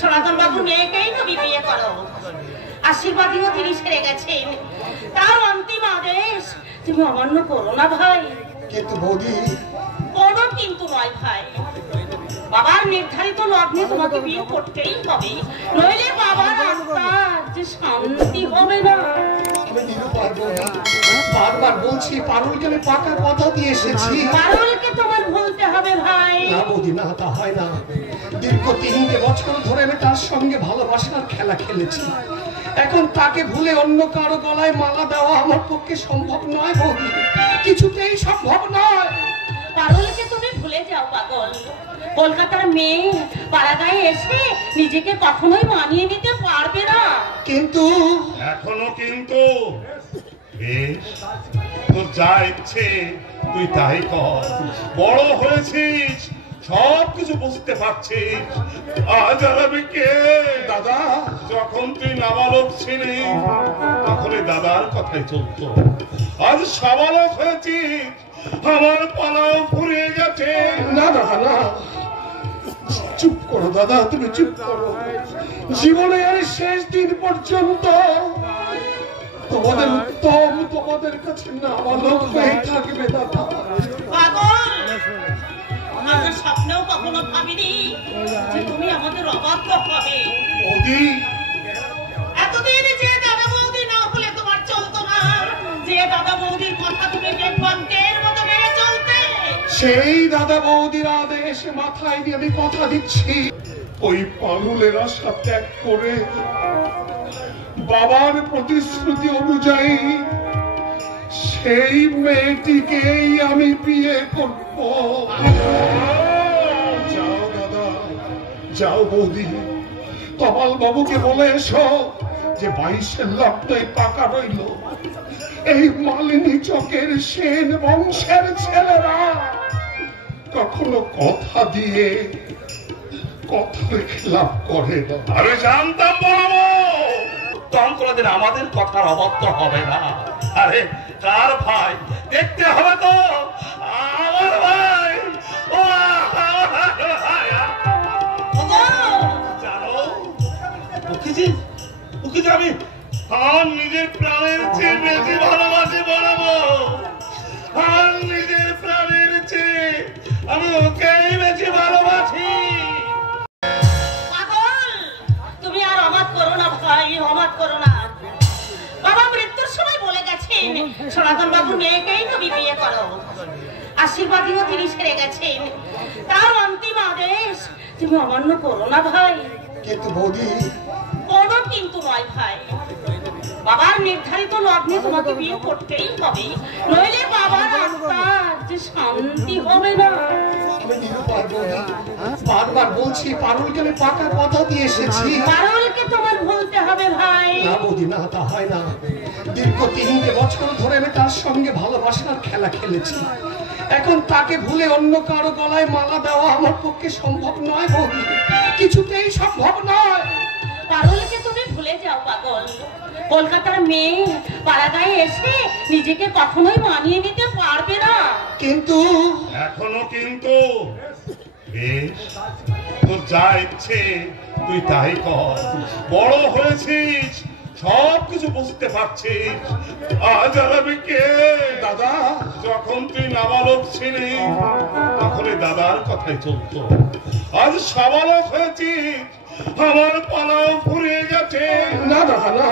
সনাতন বাবুর মেয়েকেই তুমি বিয়ে করো। আশীর্বাদীও তিনি সেরে গেছেন, তার অন্তিম আদেশ তুমি অমান্য করো না ভাই। কিন্তু বৌদি, কোনো কিন্তু নয় ভাই, বাবার নির্ধারিত লগ্নে তোমাকে বিয়ে করতেই হবে, নইলে বাবার আত্মার যে শান্তি হবে না। আমি নিরুপায় বৌদি, বারবার বলছি পারুলকে আমি পাকা কথা দিয়ে এসেছি। পারুলকে তোমার ভুলতে হবে ভাই। না বৌদি, না, তা হয় না। দীর্ঘ 3 বছর ধরে আমি তার সঙ্গে ভালোবাসার খেলা খেলেছি, এখন তাকে ভুলে অন্য কারো গলায় মালা দেওয়া আমার পক্ষে সম্ভব নয় বৌদি, কিছুতেই সম্ভব নয়। পারুলকে তুমি ভুলে যাও পাগল, কলকাতার মেয়ে পাড়াগাঁয়ে এসে নিজেকে কখনোই মানিয়ে নিতে পারবে না। কিন্তু এখনো কিন্তু বেশ, তোর যা ইচ্ছে তুই তাই কর, বড় হয়েছিস, সবকিছু বুঝতে পারছিস। আজ আর আমি কে? দাদা, যখন তুই নাবালক ছিলি তখন এই দাদার কথাই চলতো, আজ সাবালক হয়েছিস, আমার পালাও ফুরিয়ে গেছে। না দাদা, না, চুপ করো দাদা, তুমি চুপ করো। জীবনের শেষ দিন পর্যন্ত তোমাদের উত্তম তোমাদের কাছে নাবালক হয়ে থাকবে দাদা। পাগল, আমরা স্বপ্নেও কখনো ভাবিনি যে তুমি আমাদের অবাধ্য হবে। বৌদি, এতদিন যে দাদা বৌদি না হলে তোমার চলতো না, যে দাদা বৌদির কথা তুমি বেদবন্তের মতো মেনে চলতে, সেই দাদা বৌদির আদেশ মাথায় দিয়ে আমি কথা দিচ্ছি, ওই পারুলের আশা ত্যাগ করে বাবার প্রতিশ্রুতি অনুযায়ী সেই মেয়েটিকেই আমি বিয়ে করব। যাও দাদা, যাও বৌদি, তমাল বাবুকে বলে এসো যে 22-এর লগ্নই পাকা রইল। এই মালিনী চকের সেন বংশের ছেলেরা কখনো কথা দিয়ে কথার খেলাপ করে না। আমি জানতাম বলবো তখন কোনদিন আমাদের কথার অবাধ্য হবে না। আরে কার ভাই দেখতে হবে তো, আমার ভাই। ও জানো ওকে যে আমি আমার নিজের প্রাণের চেয়ে বেশি ভালোবাসি বলবো, আর নিজের প্রাণের চেয়ে আমি ওকেই বেশি ভালোবাসি। তুমি আর অমাত করো না ভাই, অমাত করো না। বাবা মৃত্যুর সময় বলে গেছেন সনাতন বাবুর মেয়েকেই তুমি বিয়ে করো। আশীর্বাদীও তিনি সেরে গেছেন, তার অন্তিম আদেশ তুমি অমান্য করো না ভাই। কিন্তু বৌদি, কোনো কিন্তু নয় ভাই, বাবার নির্ধারিত লগ্নে তোমাকে বিয়ে করতেই হবে, নইলে বাবার আত্মার যে শান্তি হবে না। আমি নিরুপায় বৌদি, বারবার বলছি পারুলকে আমি পাকা কথা দিয়ে এসেছি। পারুলকে তোমার ভুলতে হবে ভাই। না বৌদি, না, তা হয় না। দীর্ঘ 3 বছর ধরে আমি তার সঙ্গে ভালোবাসার খেলা খেলেছি, এখন তাকে ভুলে অন্য কারো গলায় মালা দেওয়া আমার পক্ষে সম্ভব নয় বৌদি, কিছুতেই সম্ভব নয়। পারুলকে তুমি ভুলে যাও পাগল, কলকাতার মেয়ে পাড়াগাঁয়ে এসে নিজেকে কখনোই মানিয়ে নিতে পারবে না। কিন্তু এখনো কিন্তু বেশ, তোর যা ইচ্ছে তুই তাই কর, বড় হয়েছিস, সবকিছু বুঝতে পারছিস। আজ আর আমি কে? দাদা, যখন তুই নাবালক ছিলি তখন এই দাদার কথাই চলতো, আজ সাবালক হয়েছিস, আমার পালাও ফুরিয়ে গেছে। না দাদা, না,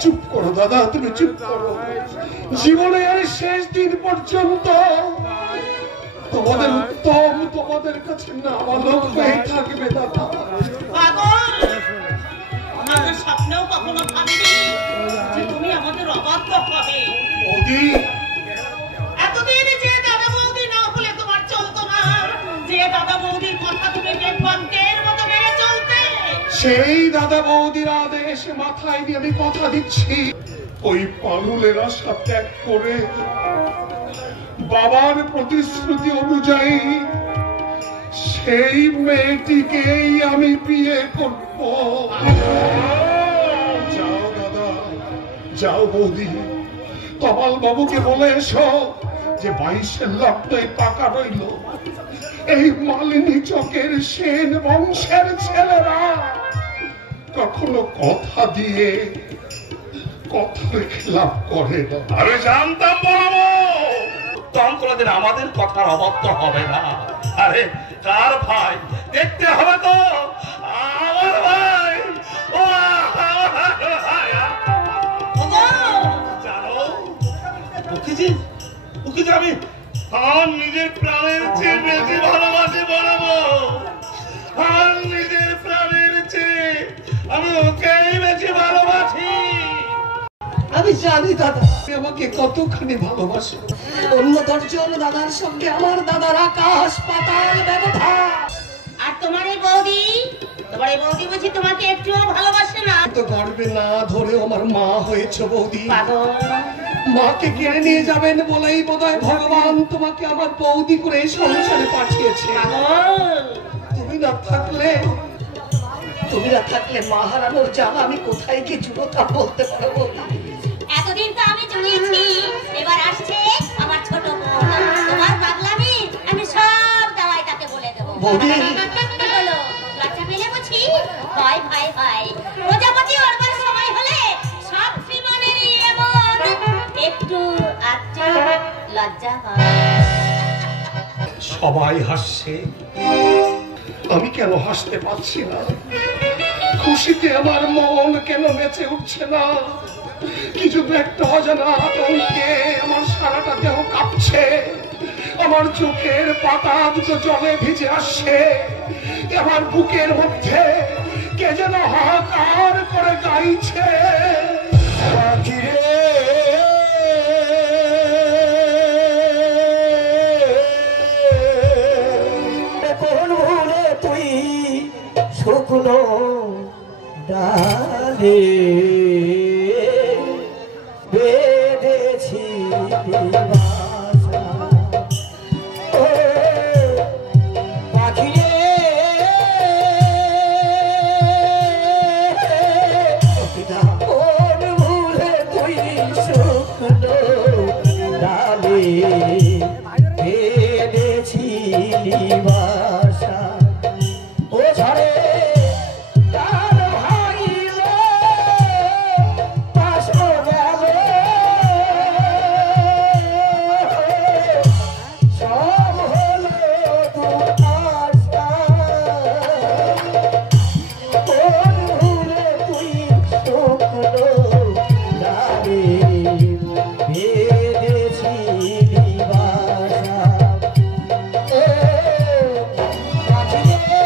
চুপ করো দাদা, তুমি চুপ করো। জীবনের শেষ দিন পর্যন্ত তোমাদের উত্তম তোমাদের কাছে নাবালক হয়ে থাকবে দাদা। পাগল, আমরা স্বপ্নেও কখনো ভাবিনি যে তুমি আমাদের অবাধ্য হবে। বৌদি, এতদিন যে দাদা বৌদি না হলে তোমার চলতো না, যে দাদা বৌদির কথা তুমি বেদবন্তের মতো মেনে চলতে, সেই দাদা বৌদির আদেশ মাথায় দিয়ে আমি কথা দিচ্ছি, ওই পারুলের আশা ত্যাগ করে বাবার প্রতিশ্রুতি অনুযায়ী সেই মেয়েটিকেই আমি বিয়ে করব। যাও দাদা, যাও বৌদি, তমাল বাবুকে বলে এসো যে 22-এর লগ্নই পাকা রইল। এই মালিনী চকের সেন বংশের ছেলেরা কখনো কথা দিয়ে কথার খেলাপ করে না। আমি জানতাম বলবো তন্ত্রদের আমাদের কথার অবাধ্য হবে না। আরে কার ভাই দেখতে হবে তো আমার ভাই। ও জানো ওকে যে আমি আমার নিজের প্রাণের চেয়ে বেশি ভালোবাসি বলবো। আমার নিজের প্রাণের চেয়ে আমি ওকেই বেশি ভালোবাসি। আমি জানি দাদা আমাকে কতখানি ভালোবাসে। অন্য দশজন দাদার সঙ্গে আমার দাদার আকাশ পাতাল ব্যবধান। আর তোমার এই বৌদি বুঝি তোমাকে একটুও ভালোবাসে না? তো গর্বে না ধরে আমার মা হয়েছে বৌদি। পাগল, মাকে কেড়ে নিয়ে যাবেন বলেই বোধহয় ভগবান তোমাকে আমার বৌদি করে এই সংসারে পাঠিয়েছে। পাগল, তুমি না থাকলে মা হারানোর জ্বালা আমি কোথায় গিয়ে জুড়ো তা বলতে পারবো। এতদিন তো আমি জুড়িয়েছি, এবার আসছে আমার ছোট বোন। তোমার পাগলামি আমি সব দাওয়াই তাকে বলে দেবো। বৌদি। কি হলো, লজ্জা পেলে বুঝি? হয় ভাই হয়, প্রজাপতি ওরবার সময় হলে সব জীবনেরই এমন একটু আধটু লজ্জা হয়। সবাই হাসছে, আমি কেন হাসতে পারছি না? খুশিতে আমার মন কেন নেচে উঠছে না? কি যেন একটা অজানা আতঙ্কে আমার সারাটা দেহ কাঁপছে। আমার চোখের পাতা দুটো জলে ভিজে আসছে। আমার বুকের মধ্যে কে যেন হাহাকার করে গাইছে। কোন ভুলে তুই শুকনো ডালে বেঁধেছি বাসা। ও পাখি রে, কোন ভুলে তুই শুকনো ডালে বেঁধেছিলি বাসা। ও ঝড়ে তার ভাঙিল পাশো গেল, সব হলো দুর্দশা। কোন ভুলে তুই শুকনো ডালে বেঁধেছিলি বাসা। ও পাখি রে,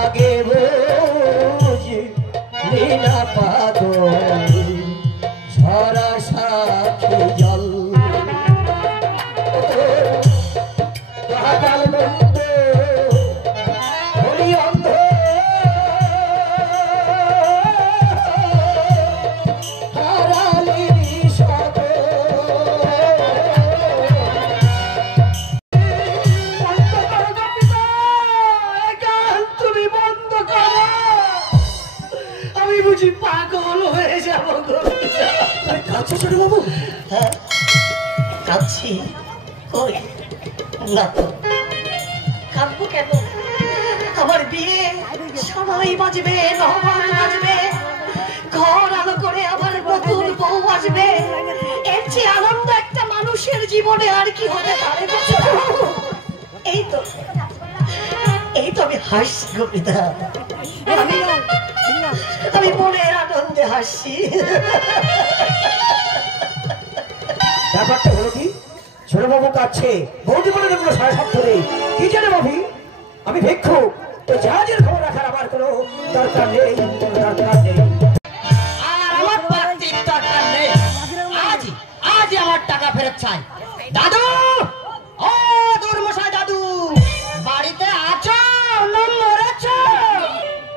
আগে বুঝলি না পাগল ঝরা সাথী জল। পাতাল বন্ধ হরি অন্ধ, হারালি সকল। তুমি বন্ধ করো, আমি বুঝি পাগল হয়ে যাবো। কাঁদছো ছোট বাবু? হ্যাঁ কাঁদছি। কই না তো, কাঁদবো কেন? আমার বিয়ে সবাই বাজবে, নহমান বাজবে, ঘর আলো করে আমার নতুন বউ আসবে। এর চেয়ে আনন্দ একটা মানুষের জীবনে আর কি হতে পারে? এই তো আমি হাসছি কবিতা, আমি মনের আনন্দে হাসছি। ব্যাপারটা হলো কি, ছোটবাবু কাছে বৌদি বলে কোনো সারা শব্দ নেই। কি জানে বাবি, আমি ভিক্ষুক, তো জাহাজের খবর রাখার আমার কোনো দরকার নেই, কোনো দরকার নেই। আর আমার পাত্রীর দরকার নেই। আজ আমার টাকা ফেরত চাই। দাদু, ও দুর্মশাই দাদু, বাড়িতে আছো না মরেছো?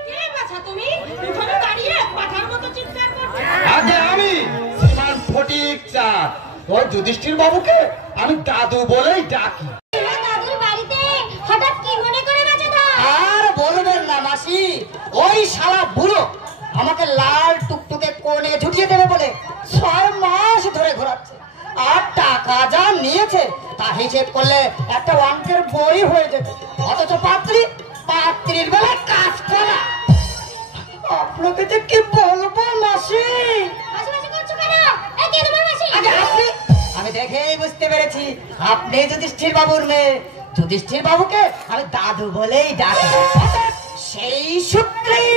কে বাছা তুমি? উঠোনে দাঁড়িয়ে পাঠার মতো চিৎকার করছো। আগে আমি শ্রীমান ফটিক চাঁদ, ওই যুধিষ্ঠির বাবুকে আমি দাদু বলেই ডাকি। দাদুর বাড়িতে হঠাৎ কি মনে করে বেঁচে দাও? আর বলবেন না, আমার মাসি ওই শালা বুড়ো আমাকে লাল টুকটুকে কোণে ঝুটিয়ে দেবে বলে 6 মাস ধরে ঘোরাচ্ছে, আর টাকা যা নিয়েছে তা হিসেব করলে একটা অঙ্কের বই হয়ে যেত। অথচ পাত্রীর বেলায় কাজ করা। আপনাকে যে কি বলবো মাসি। আগে আপনি, আমি দেখেই বুঝতে পেরেছি আপনি যুধিষ্ঠির বাবুর মেয়ে। যুধিষ্ঠির বাবুকে আমি দাদু বলেই ডাকি, সেই সূত্রেই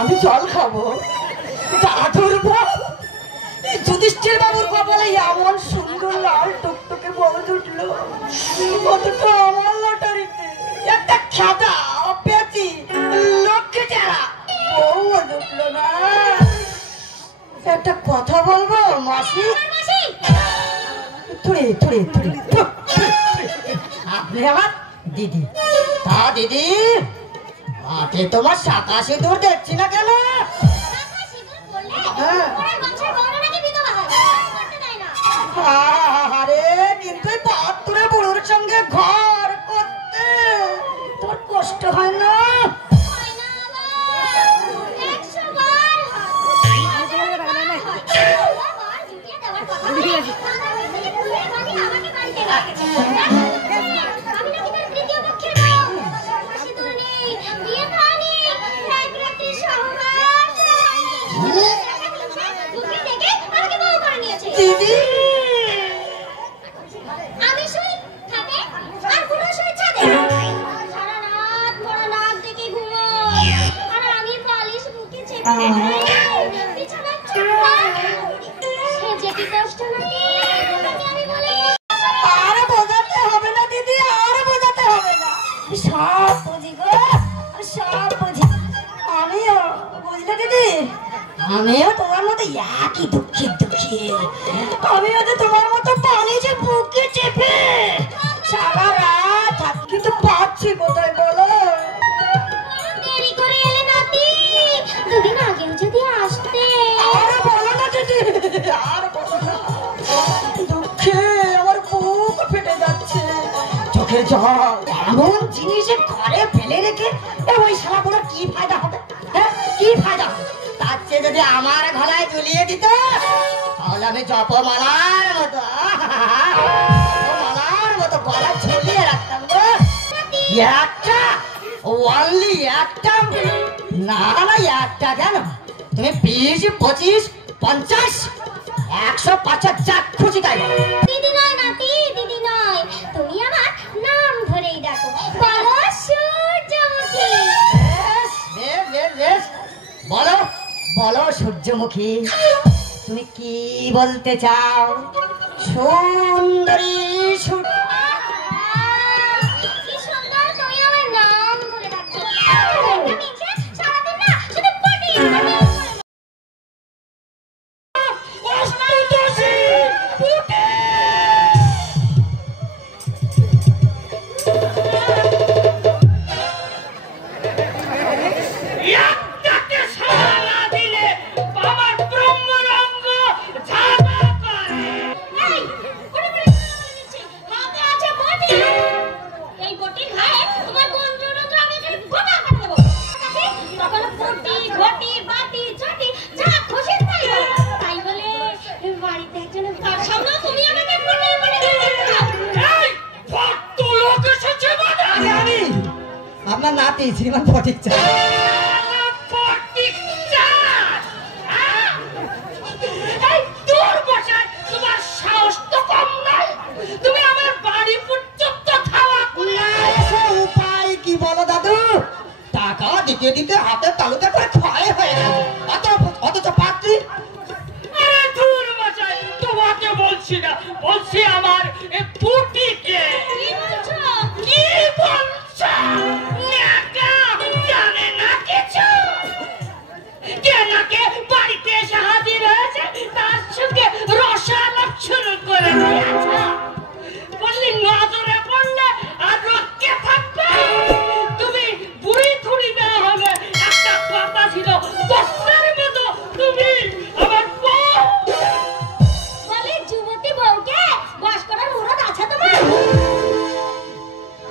আমি জল খাবো। দাদুর বউ, যুধিষ্ঠির বাবুর কপালে এমন সুন্দর লাল টুকটুকে বউ জুটলো, অথচ আমার লটারিতে একটা খাতা পেয়েছি লক্ষ্মী টেরা বউ জুটলো না। একটা কথা বলবো মাসি? আপনি আমার দিদি। তা দিদি, মাঠে তোমার শাঁখা সিঁদুর দেখছি না কেন? আরে কিন্তু পাত্রে বুড়োর সঙ্গে ঘর করতে তোর কষ্ট হয় না? দিদি আমি শুই থাকে আর পুরো শুই ছাদে, সারা রাত বড় নাক থেকে ঘুমোই, আর আমি বালিশ বুকে চেপে বিছানায় চুপা সে যে কি কষ্ট লাগে আমি বলে। আর বোঝাতে হবে না দিদি, আর বোঝাতে হবে না, সব বুঝি গো, সব বুঝি। আমিও বুঝলে দিদি, আমিও তোমার মতো একই দুঃখের দুঃখী। আমিও তো তোমার মতো পানি যে বুকে চেপে সারা রাত থাকি, কিন্তু পাচ্ছি কোথায় বলো? দেরি করে এলে নাতি, দুদিন আগেও যদি আসতে। আর বলো না দিদি, আর বলো না, দুঃখে আমার বুক ফেটে যাচ্ছে, চোখের জল। এমন জিনিসের ঘরে ফেলে রেখে ওই শালা বুড়ো কি ফায়দা হবে? হ্যাঁ, কি ফায়দা হবে? তার চেয়ে যদি আমার গলায় ঝুলিয়ে দিত তাহলে আমি জপমালার মতো গলা ঝুলিয়ে রাখতাম গো। একটা ওনলি একটা না, একটা কেন, তুমি 20, 25, 50, 100, খুশি তাই বলো। দিদি নয় নাতি, দিদি নয়, তুমি আমার নাম ধরেই ডাকো, বলো সূর্যমুখী। বেশ, বলো বলো সূর্যমুখী, তুমি কি বলতে চাও? সুন্দরী কি সুন্দর তুমি আমার নাম ধরে ডাকছো। একটা মিছে সারাদিন না শুধু পটি পটি আপনার নাতি শ্রীমান ফটিক চান। উপায় কি বলো দাদু? টাকা দিতে দিতে হাতের তালুতে করে ক্ষয় হয়ে গেল, অথচ পাত্রী। তোমাকে বলছি না, বলছি আমার পুটিকে। কি বলছো? কি বলছো?